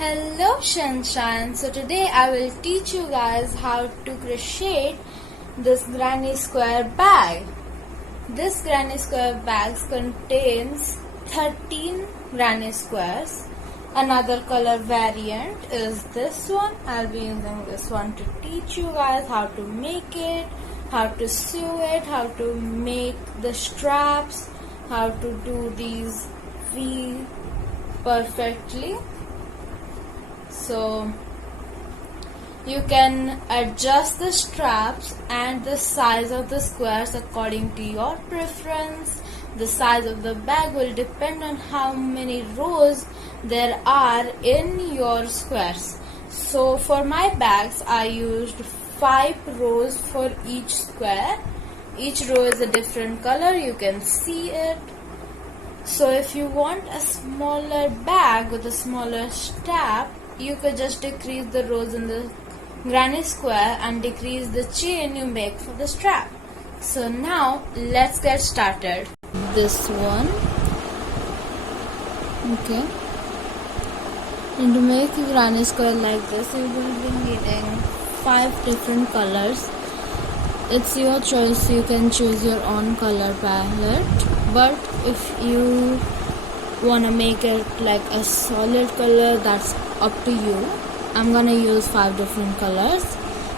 Hello Sunshine. So today I will teach you guys how to crochet this granny square bag. This granny square bag contains 13 granny squares. Another color variant is this one. I'll be using this one to teach you guys how to make it, how to sew it, how to make the straps, how to do these V perfectly. So you can adjust the straps and the size of the squares according to your preference. The size of the bag will depend on how many rows there are in your squares. So for my bags I used 5 rows for each square. Each row is a different color, you can see it. So if you want a smaller bag with a smaller strap, you could just decrease the rows in the granny square and decrease the chain you make for the strap. So now let's get started. This one. Okay. And to make a granny square like this, you will be needing 5 different colors. It's your choice, you can choose your own color palette, but if you want to make it like a solid color, that's up to you. I'm gonna use 5 different colors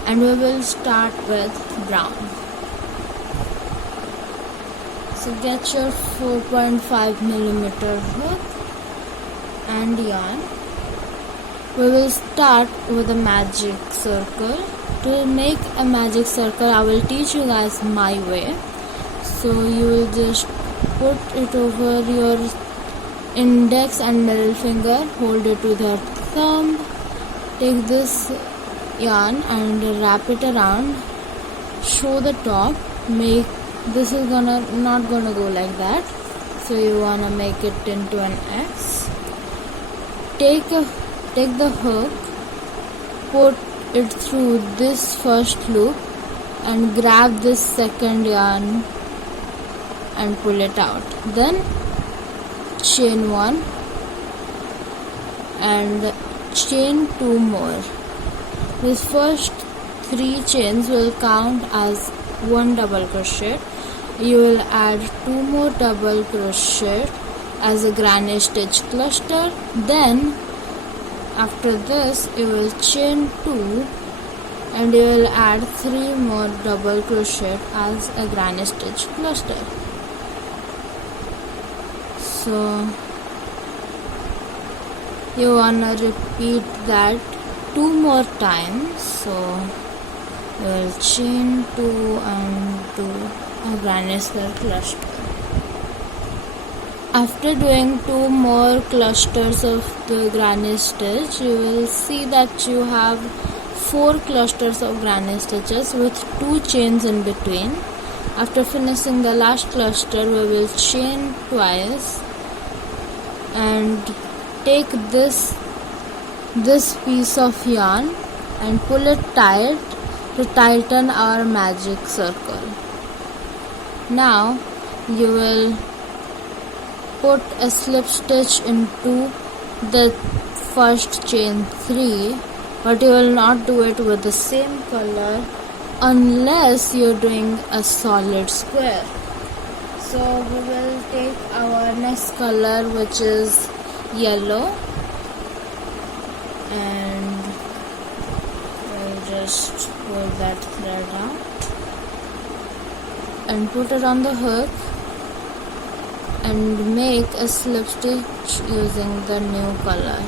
and we will start with brown. So get your 4.5mm hook and yarn. We will start with a magic circle. To make a magic circle, I will teach you guys my way. So you will just put it over your index and middle finger, hold it with your thumb, take this yarn and wrap it around, show the top, make this is not gonna go like that, so you wanna make it into an X. Take the hook, put it through this first loop and grab this second yarn and pull it out. Then chain 1 and chain 2 more. This first 3 chains will count as 1 double crochet. You will add 2 more double crochet as a granny stitch cluster. Then after this you will chain 2 and you will add 3 more double crochet as a granny stitch cluster. So you wanna repeat that 2 more times. So you will chain 2 and do a granny square cluster. After doing 2 more clusters of the granny stitch, you will see that you have 4 clusters of granny stitches with 2 chains in between. After finishing the last cluster, we will chain twice and take this piece of yarn and pull it tight to tighten our magic circle. Now you will put a slip stitch into the first chain 3, but you will not do it with the same color unless you're doing a solid square. So we will take our next color, which is yellow, and we'll just pull that thread out and put it on the hook and make a slip stitch using the new color.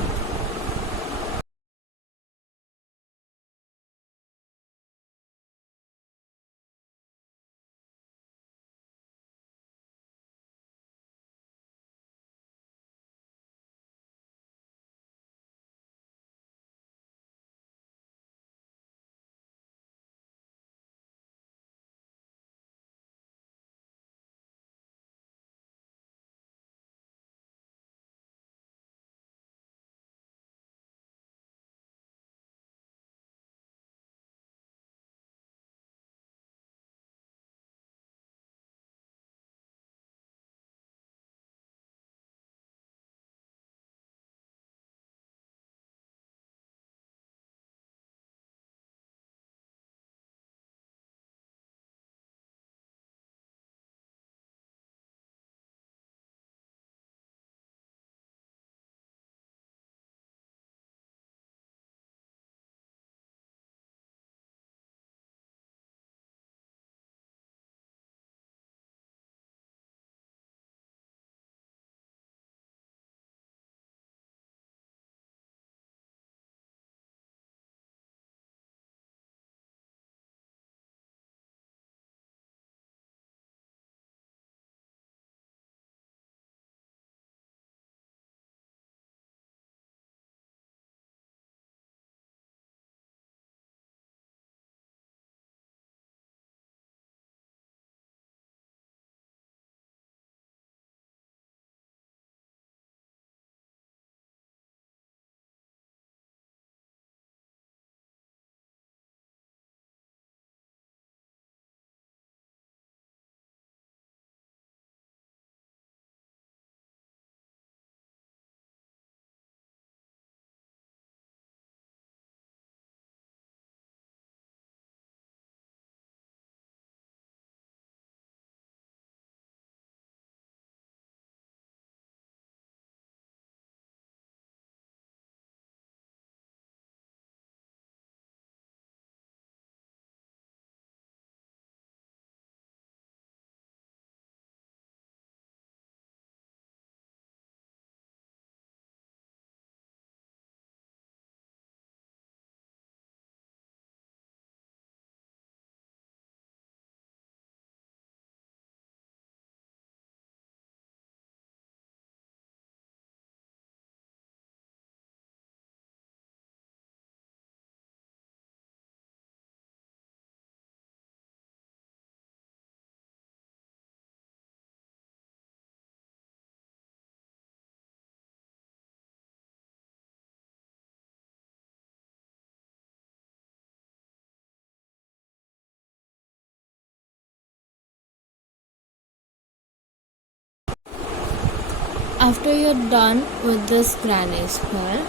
After you're done with this granny square,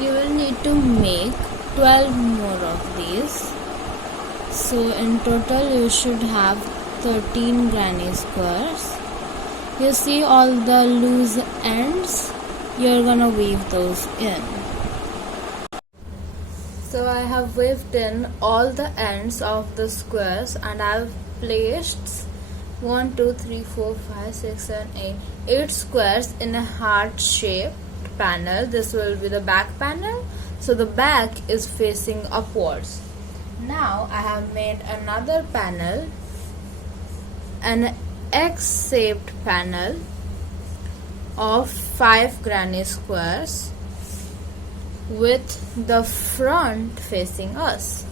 you will need to make 12 more of these. So in total you should have 13 granny squares. You see all the loose ends? You're gonna weave those in. So I have weaved in all the ends of the squares and I've placed 1, 2, 3, 4, 5, 6, 7, 8 squares in a heart shaped panel. This will be the back panel. So the back is facing upwards. Now I have made another panel, an X-shaped panel of 5 granny squares with the front facing us.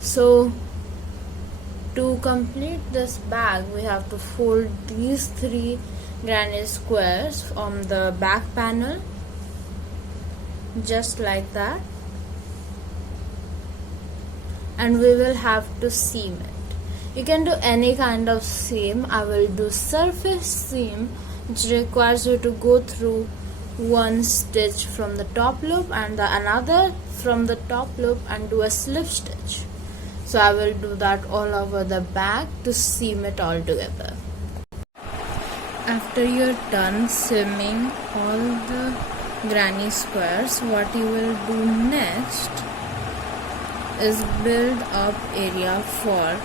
So to complete this bag, we have to fold these 3 granny squares from the back panel, just like that, and we will have to seam it. You can do any kind of seam. I will do surface seam, which requires you to go through one stitch from the top loop and another from the top loop and do a slip stitch. So I will do that all over the bag to seam it all together. After you're done seaming all the granny squares, what you will do next is build up area for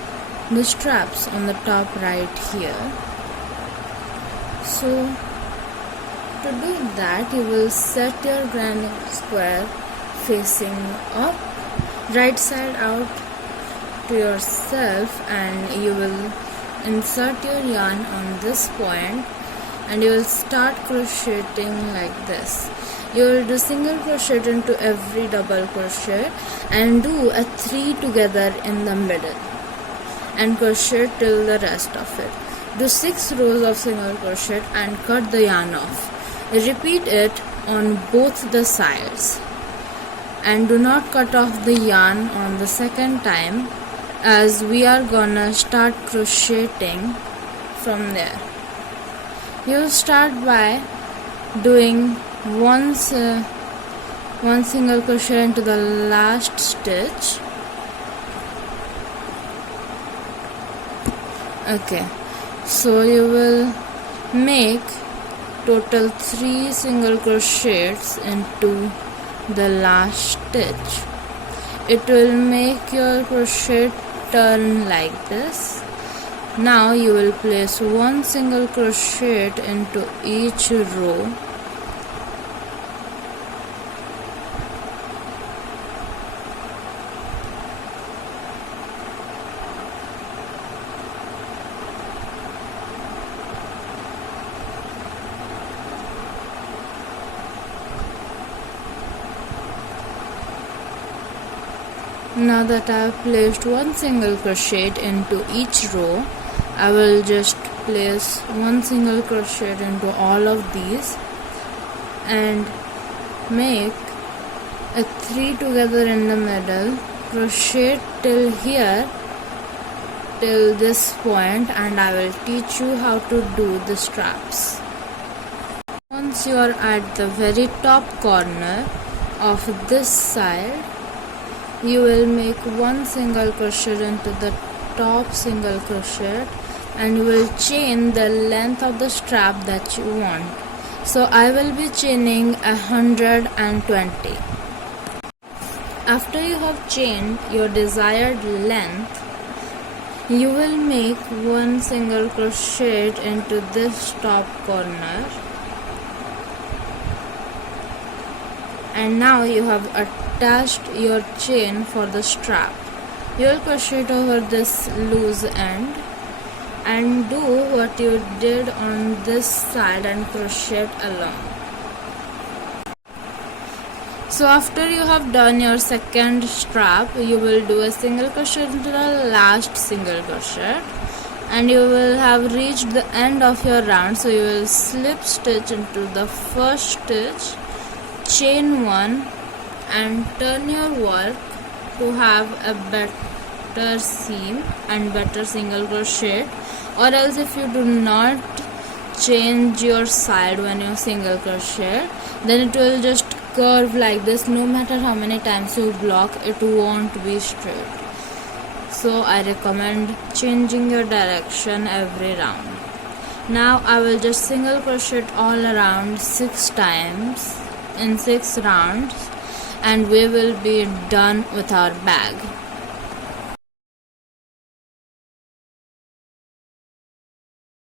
the straps on the top right here. So to do that, you will set your granny square facing up, right side out to yourself, and you will insert your yarn on this point and you will start crocheting like this. You will do single crochet into every double crochet and do a 3 together in the middle and crochet till the rest of it. Do 6 rows of single crochet and cut the yarn off. Repeat it on both the sides and do not cut off the yarn on the second time, as we are gonna start crocheting from there. You start by doing one single crochet into the last stitch. Okay, so you will make total 3 single crochets into the last stitch. It will make your crochet turn like this. Now you will place 1 single crochet into each row. Now that I have placed 1 single crochet into each row, I will just place 1 single crochet into all of these and make a 3 together in the middle, crochet till here, till this point, and I will teach you how to do the straps. Once you are at the very top corner of this side, you will make 1 single crochet into the top single crochet and you will chain the length of the strap that you want. So I will be chaining 120. After you have chained your desired length, you will make 1 single crochet into this top corner, and now you have attached your chain for the strap. You will crochet over this loose end and do what you did on this side and crochet along. So after you have done your second strap, you will do a single crochet into the last single crochet and you will have reached the end of your round. So you will slip stitch into the first stitch, chain 1 and turn your work to have a better seam and better single crochet, or else if you do not change your side when you single crochet, then it will just curve like this. No matter how many times you block, it won't be straight. So I recommend changing your direction every round. Now I will just single crochet all around 6 times in 6 rounds, and we will be done with our bag.